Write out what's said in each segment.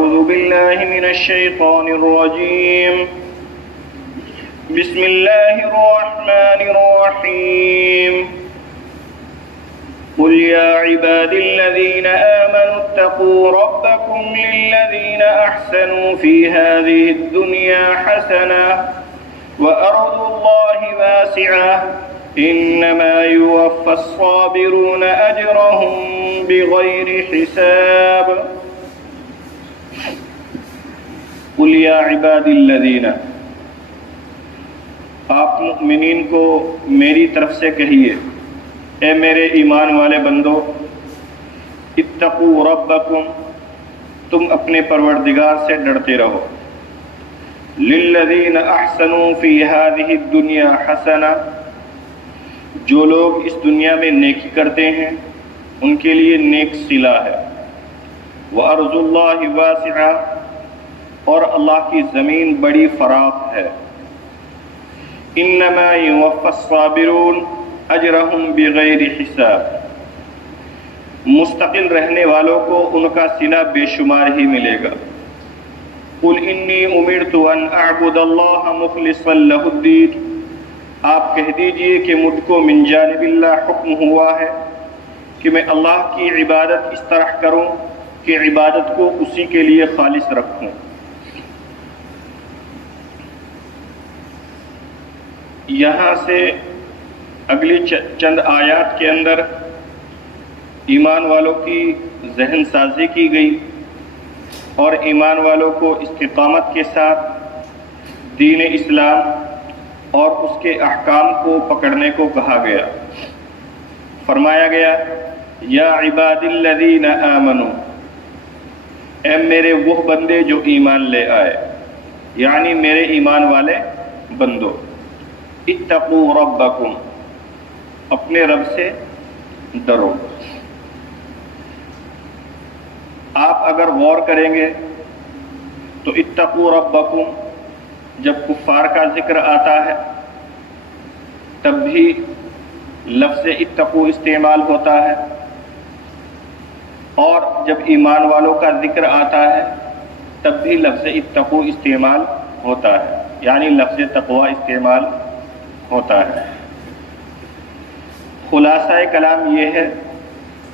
أعوذ بالله من الشيطان الرجيم. بسم الله الرحمن الرحيم. قل يا عبادي الذين آمنوا اتقوا ربكم للذين أحسنوا في هذه الدنيا حسنة وأرض الله واسعة إنما يوفى الصابرون أجرهم بغير حساب. قل یا عبادی الذین، آپ مؤمنین کو میری طرف سے کہیے، اے میرے ایمان والے بندو، اتقوا ربکم، تم اپنے پروردگار سے ڈرتے رہو، للذین احسنوا فی هذه الدنیا حسنہ، جو لوگ اس دنیا میں نیکی کرتے ہیں ان کے لیے نیک صلہ ہے، وارض اللہ واسعہ، اور اللہ کی زمین بڑی فراخ ہے، انما یوفی الصابرون اجرہم بغیر حساب، مستقل رہنے والوں کو ان کا صلہ بے شمار ہی ملے گا۔ قل انی امرت ان اعبد اللہ مخلصا لہ الدین، آپ کہہ دیجئے کہ مجھ کو من جانب اللہ حکم ہوا ہے کہ میں اللہ کی عبادت اس طرح کروں کہ عبادت کو اسی کے لیے خالص رکھوں۔ یہاں سے اگلی چند آیات کے اندر ایمان والوں کی ذہن سازی کی گئی اور ایمان والوں کو استقامت کے ساتھ دین اسلام اور اس کے احکام کو پکڑنے کو کہا گیا۔ فرمایا گیا یا عباد الذین آمنوا، اے میرے وہ بندے جو ایمان لے آئے، یعنی میرے ایمان والے بندو، اتقوا ربکم، اپنے رب سے ڈرو۔ آپ اگر غور کریں گے تو اتقوا ربکم جب کفار کا ذکر آتا ہے تب بھی لفظ اتقوا استعمال ہوتا ہے، اور جب ایمان والوں کا ذکر آتا ہے تب بھی لفظ اتقوا استعمال ہوتا ہے، یعنی لفظ تقوی استعمال ہوتا ہے۔ خلاصہ کلام یہ ہے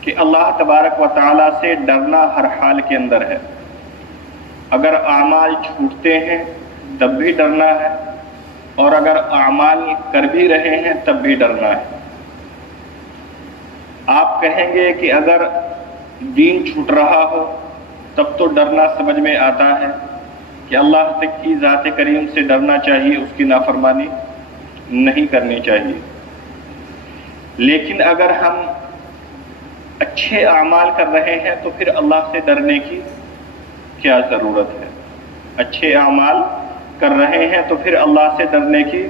کہ اللہ تبارک و تعالیٰ سے ڈرنا ہر حال کے اندر ہے، اگر اعمال چھوٹتے ہیں تب بھی ڈرنا ہے، اور اگر اعمال کر بھی رہے ہیں تب بھی ڈرنا ہے۔ آپ کہیں گے کہ اگر دین چھوٹ رہا ہو تب تو ڈرنا سمجھ میں آتا ہے کہ اللہ تک کی ذات کریم سے ڈرنا چاہیے، اس کی نافرمانی نہیں کرنی چاہیے۔ لیکن اگر ہم اچھے اعمال کر رہے ہیں تو پھر اللہ سے ڈرنے کی کیا ضرورت ہے؟ اچھے اعمال کر رہے ہیں تو پھر اللہ سے ڈرنے کی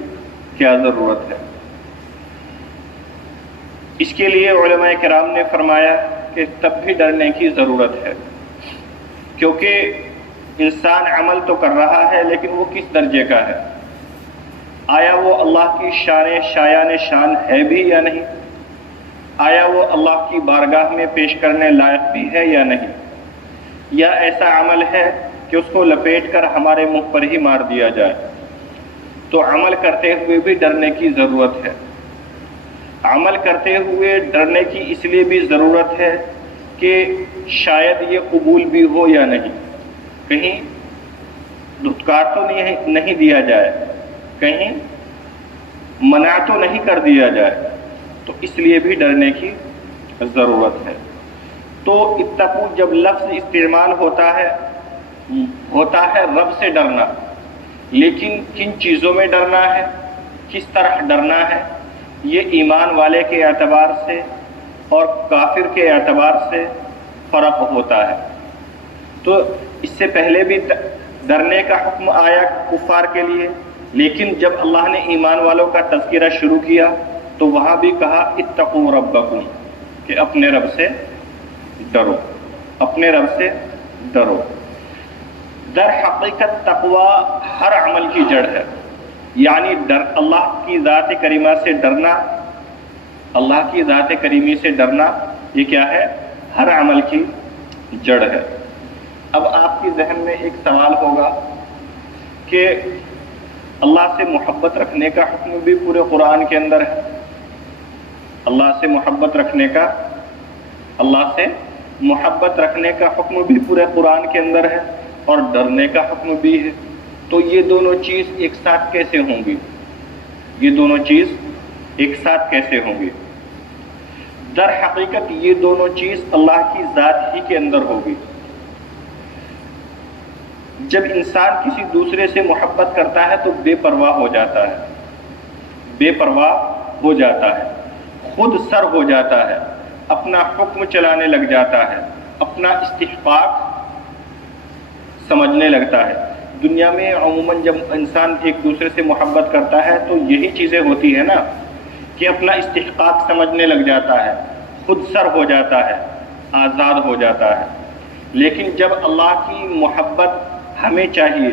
کیا ضرورت ہے؟ اس کے لیے علماء کرام نے فرمایا کہ تب بھی ڈرنے کی ضرورت ہے، کیونکہ انسان عمل تو کر رہا ہے لیکن وہ کس درجے کا ہے؟ آیا وہ اللہ کی شایان شان ہے بھی یا نہیں؟ آیا وہ اللہ کی بارگاہ میں پیش کرنے لائق بھی ہے یا نہیں؟ یا ایسا عمل ہے کہ اس کو لپیٹ کر ہمارے منہ پر ہی مار دیا جائے؟ تو عمل کرتے ہوئے بھی ڈرنے کی ضرورت ہے۔ عمل کرتے ہوئے ڈرنے کی اس لیے بھی ضرورت ہے کہ شاید یہ قبول بھی ہو یا نہیں، کہیں دھتکار تو نہیں دیا جائے، کہیں منع تو نہیں کر دیا جائے، تو اس لیے بھی ڈرنے کی ضرورت ہے۔ تو اتقوا جب لفظ استعمال ہوتا ہے رب سے ڈرنا، لیکن کن چیزوں میں ڈرنا ہے، کس طرح ڈرنا ہے، یہ ایمان والے کے اعتبار سے اور کافر کے اعتبار سے فرق ہوتا ہے۔ تو اس سے پہلے بھی ڈرنے کا حکم آیا کفار کے لیے، لیکن جب اللہ نے ایمان والوں کا تذکرہ شروع کیا تو وہاں بھی کہا اتقوا ربکم، کہ اپنے رب سے ڈرو، اپنے رب سے ڈرو۔ در حقیقت تقوی ہر عمل کی جڑ ہے، یعنی اللہ کی ذات کریمہ سے ڈرنا، اللہ کی ذات کریمی سے ڈرنا، یہ کیا ہے؟ ہر عمل کی جڑ ہے۔ اب آپ کی ذہن میں ایک سوال ہوگا کہ اللہ سے محبت رکھنے کا حکم بھی پورے قرآن کے اندر ہے، اللہ سے محبت رکھنے کا حکم بھی پورے قرآن کے اندر ہے، اور ڈرنے کا حکم بھی ہے، تو یہ دونوں چیز ایک ساتھ کیسے ہوں گی؟ در حقیقت یہ دونوں چیز اللہ کی ذات ہی کے اندر ہوگی۔ جب انسان کسی دوسرے سے محبت کرتا ہے تو بے پرواہ ہو جاتا ہے، خود سر ہو جاتا ہے، اپنا حکم چلانے لگ جاتا ہے، اپنا استحقاق سمجھنے لگتا ہے۔ دنیا میں عموماً جب انسان ایک دوسرے سے محبت کرتا ہے تو یہی چیزیں ہوتی ہیں نا، کہ اپنا استحقاق سمجھنے لگ جاتا ہے، خود سر ہو جاتا ہے، آزاد ہو جاتا ہے۔ لیکن جب اللہ کی محبت ہمیں چاہیے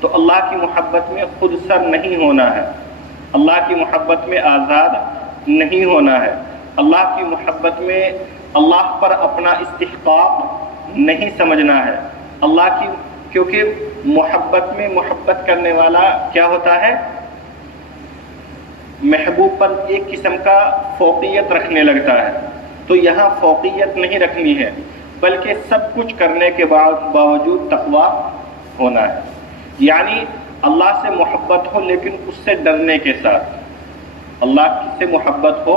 تو اللہ کی محبت میں خود سر نہیں ہونا ہے، اللہ کی محبت میں آزاد نہیں ہونا ہے، اللہ کی محبت میں اللہ پر اپنا استحقاق نہیں سمجھنا ہے، کیونکہ محبت میں محبت کرنے والا کیا ہوتا ہے؟ محبوب پر ایک قسم کا فوقیت رکھنے لگتا ہے۔ تو یہاں فوقیت نہیں رکھنی ہے، بلکہ سب کچھ کرنے کے باوجود تقویٰ ہونا ہے، یعنی اللہ سے محبت ہو لیکن اس سے ڈرنے کے ساتھ، اللہ سے محبت ہو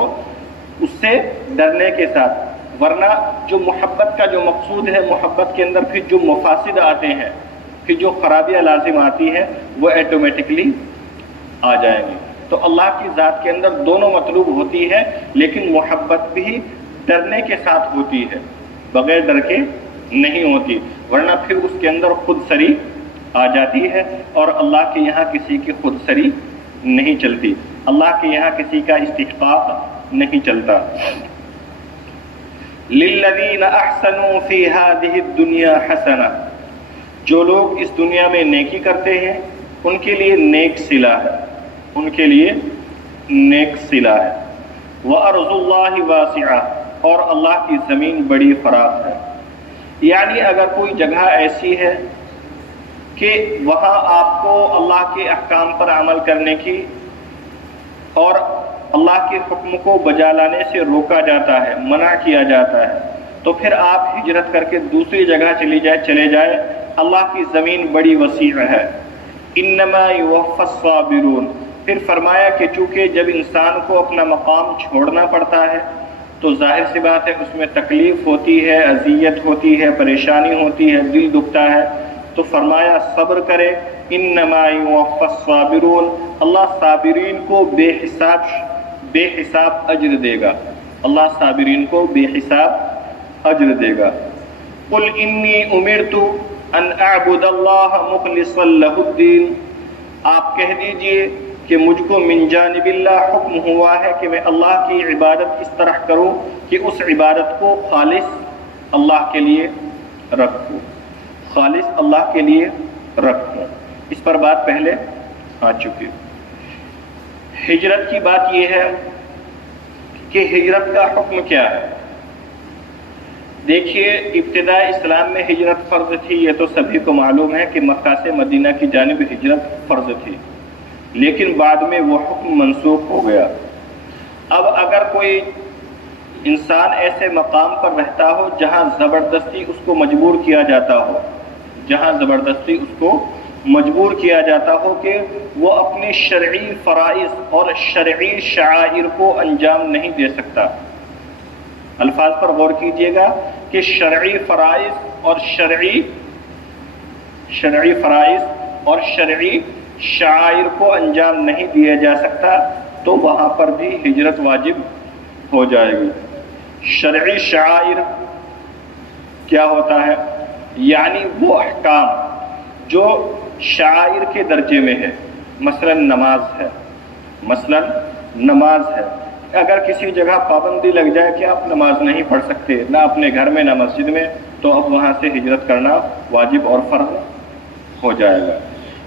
اس سے ڈرنے کے ساتھ، ورنہ جو محبت کا جو مقصود ہے، محبت کے اندر پھر جو مفاسد آتے ہیں، پھر جو خرابیاں لازم آتی ہیں، وہ ایٹومیٹکلی آ جائیں گی۔ تو اللہ کی ذات کے اندر دونوں مطلوب ہوتی ہے، لیکن محبت بھی ڈرنے کے ساتھ ہوتی ہے، بغیر ڈر کے نہیں ہوتی، ورنہ پھر اس کے اندر خود سری آ جاتی ہے، اور اللہ کے یہاں کسی کی خود سری نہیں چلتی، اللہ کے یہاں کسی کا استحقاق نہیں چلتا۔ لِلَّذِينَ أَحْسَنُوا فِي هَذِهِ الدُّنْيَا حَسَنَةٌ، جو لوگ اس دنیا میں نیکی کرتے ہیں ان کے لیے نیک صلہ ہے، وَأَرْضُ اللَّهِ وَاسِعَةٌ، اور اللہ کی زمین بڑی فراخ ہے۔ یعنی اگر کوئی جگہ ایسی ہے کہ وہاں آپ کو اللہ کے احکام پر عمل کرنے کی اور اللہ کے حکم کو بجا لانے سے روکا جاتا ہے، منع کیا جاتا ہے، تو پھر آپ ہجرت کر کے دوسری جگہ چلے جائے، اللہ کی زمین بڑی وسیع ہے۔ انما یوفی الصابرون، پھر فرمایا کہ چونکہ جب انسان کو اپنا مقام چھوڑنا پڑتا ہے تو ظاہر سی بات ہے اس میں تکلیف ہوتی ہے، اذیت ہوتی ہے، پریشانی ہوتی ہے، دل دکھتا ہے، تو فرمایا صبر کرے۔ انما یوفی الصابرون، اللہ صابرین کو بے حساب اجر دے گا، اللہ صابرین کو بے حساب اجر دے گا۔ قل انی امرت ان اعبد اللہ مخلصا لہ الدین، آپ کہہ دیجئے کہ مجھ کو من جانب اللہ حکم ہوا ہے کہ میں اللہ کی عبادت اس طرح کروں کہ اس عبادت کو خالص اللہ کے لیے رکھوں، خالص اللہ کے لیے رکھوں۔ اس پر بات پہلے آ چکی۔ ہجرت کی بات یہ ہے کہ ہجرت کا حکم کیا ہے۔ دیکھیے، ابتداء اسلام میں ہجرت فرض تھی، یہ تو سبھی کو معلوم ہے کہ مکہ سے مدینہ کی جانب ہجرت فرض تھی، لیکن بعد میں وہ حکم منسوخ ہو گیا۔ اب اگر کوئی انسان ایسے مقام پر رہتا ہو جہاں زبردستی اس کو مجبور کیا جاتا ہو کہ وہ اپنے شرعی فرائض اور شرعی شعائر کو انجام نہیں دے سکتا، الفاظ پر غور کیجئے گا کہ شرعی فرائض اور شرعی شعائر کو انجام نہیں دیا جا سکتا، تو وہاں پر بھی ہجرت واجب ہو جائے گی۔ شرعی شعائر کیا ہوتا ہے؟ یعنی وہ احکام جو شعائر کے درجے میں ہے، مثلا نماز ہے، اگر کسی جگہ پابندی لگ جائے کہ آپ نماز نہیں پڑھ سکتے، نہ اپنے گھر میں نہ مسجد میں، تو اب وہاں سے ہجرت کرنا واجب اور فرض ہو جائے گا۔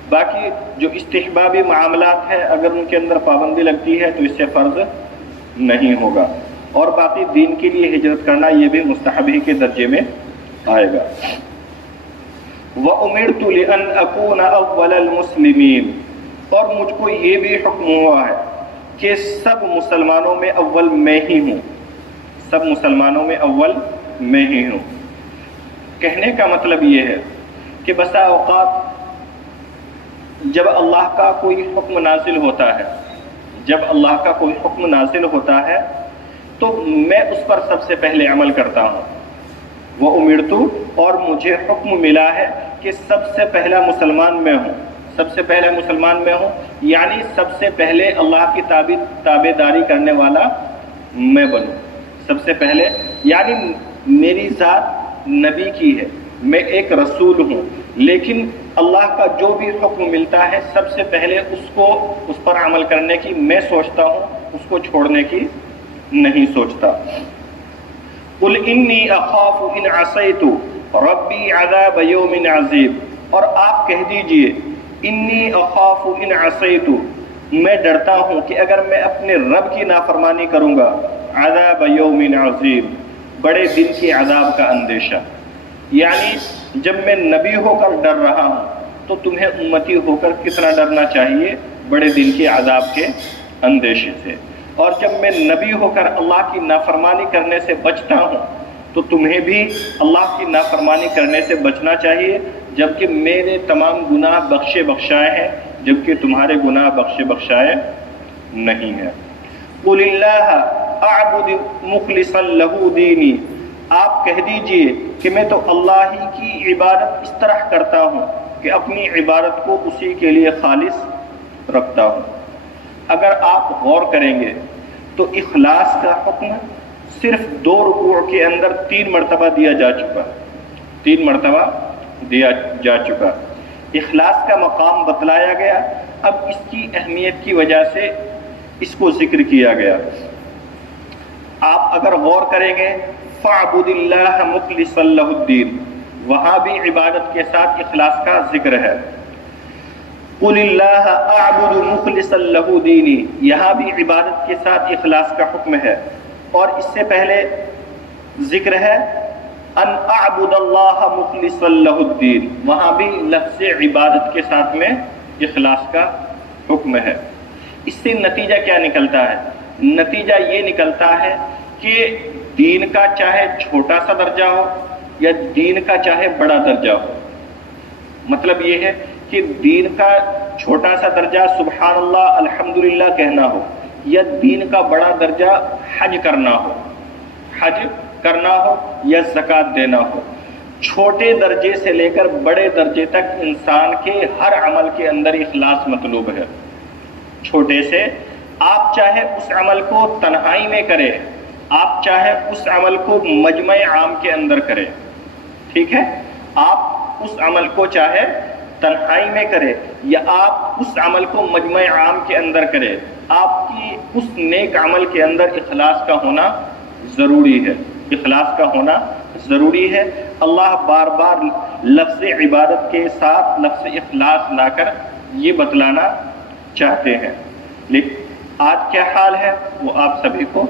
باقی جو استحبابی معاملات ہیں، اگر ان کے اندر پابندی لگتی ہے تو اس سے فرض نہیں ہوگا، اور باقی دین کے لیے ہجرت کرنا یہ بھی مستحب ہی کے درجے میں آئے گا۔ وَأُمِرْتُ لِأَنْ أَكُونَ أَوَّلَ الْمُسْلِمِينَ، اور مجھ کو یہ بھی حکم ہوا ہے کہ سب مسلمانوں میں اول میں ہی ہوں، سب مسلمانوں میں اول میں ہی ہوں۔ کہنے کا مطلب یہ ہے کہ بسا اوقات جب اللہ کا کوئی حکم نازل ہوتا ہے، جب اللہ کا کوئی حکم نازل ہوتا ہے تو میں اس پر سب سے پہلے عمل کرتا ہوں۔ وہ امرتو، اور مجھے حکم ملا ہے کہ سب سے پہلا مسلمان میں ہوں، سب سے پہلا مسلمان میں ہوں، یعنی سب سے پہلے اللہ کی تابع داری کرنے والا میں بنوں۔ سب سے پہلے یعنی میری ذات نبی کی ہے، میں ایک رسول ہوں، لیکن اللہ کا جو بھی حکم ملتا ہے سب سے پہلے اس پر عمل کرنے کی میں سوچتا ہوں، اس کو چھوڑنے کی نہیں سوچتا۔ قل انی اخاف ان عصیت ربی عذاب یوم عظیم، اور آپ کہہ دیجئے انی اخاف ان عصیت، میں ڈرتا ہوں کہ اگر میں اپنے رب کی نافرمانی کروں گا، عذاب یوم عظیم، بڑے دن کے عذاب کا اندیشہ۔ یعنی جب میں نبی ہو کر ڈر رہا ہوں تو تمہیں امتی ہو کر کتنا ڈرنا چاہیے بڑے دن کے عذاب کے اندیشے سے۔ اور جب میں نبی ہو کر اللہ کی نافرمانی کرنے سے بچتا ہوں تو تمہیں بھی اللہ کی نافرمانی کرنے سے بچنا چاہیے، جبکہ میرے تمام گناہ بخشے بخشائے ہیں، جبکہ تمہارے گناہ بخشے بخشائے نہیں ہیں۔ قل اللہ اعبد مخلصا لہ دینی، آپ کہہ دیجئے کہ میں تو اللہ ہی کی عبادت اس طرح کرتا ہوں کہ اپنی عبادت کو اسی کے لیے خالص رکھتا ہوں۔ اگر آپ غور کریں گے تو اخلاص کا حکم صرف 2 رکوع کے اندر 3 مرتبہ دیا جا چکا، 3 مرتبہ دیا جا چکا۔ اخلاص کا مقام بتلایا گیا، اب اس کی اہمیت کی وجہ سے اس کو ذکر کیا گیا۔ آپ اگر غور کریں گے فَاعْبُدِ اللَّهَ مُخْلِصًا لَهُ الدِّينَ، وہاں بھی عبادت کے ساتھ اخلاص کا ذکر ہے۔ قُلِ اللَّهَ أَعْبُدُ مُخْلِصًا لَهُ دِينِي، یہاں بھی عبادت کے ساتھ اخلاص کا حکم ہے۔ اور اس سے پہلے ذکر ہے ان اعبد اللہ مخلصا لہ الدین، وہاں بھی لفظ عبادت کے ساتھ میں اخلاص کا حکم ہے۔ اس سے نتیجہ کیا نکلتا ہے؟ نتیجہ یہ نکلتا ہے کہ دین کا چاہے چھوٹا سا درجہ ہو یا دین کا چاہے بڑا درجہ ہو، مطلب یہ ہے کہ دین کا چھوٹا سا درجہ سبحان اللہ الحمدللہ کہنا ہو، یا دین کا بڑا درجہ حج کرنا ہو، حج کرنا ہو یا زکوٰۃ دینا ہو۔ چھوٹے درجے سے لے کر بڑے درجے تک انسان کے ہر عمل کے اندر اخلاص مطلوب ہے۔ چھوٹے سے آپ چاہے اس عمل کو تنہائی میں کریں، آپ چاہے اس عمل کو مجمع عام کے اندر کریں، ٹھیک ہے، آپ اس عمل کو چاہے تنہائی میں کریں یا آپ اس عمل کو مجمع عام کے اندر کریں، آپ کی اس نیک عمل کے اندر اخلاص کا ہونا ضروری ہے، اخلاص کا ہونا ضروری ہے۔ اللہ بار بار لفظ عبادت کے ساتھ لفظ اخلاص لا کر یہ بتلانا چاہتے ہیں، لیکن آج کیا حال ہے وہ آپ سبھی کو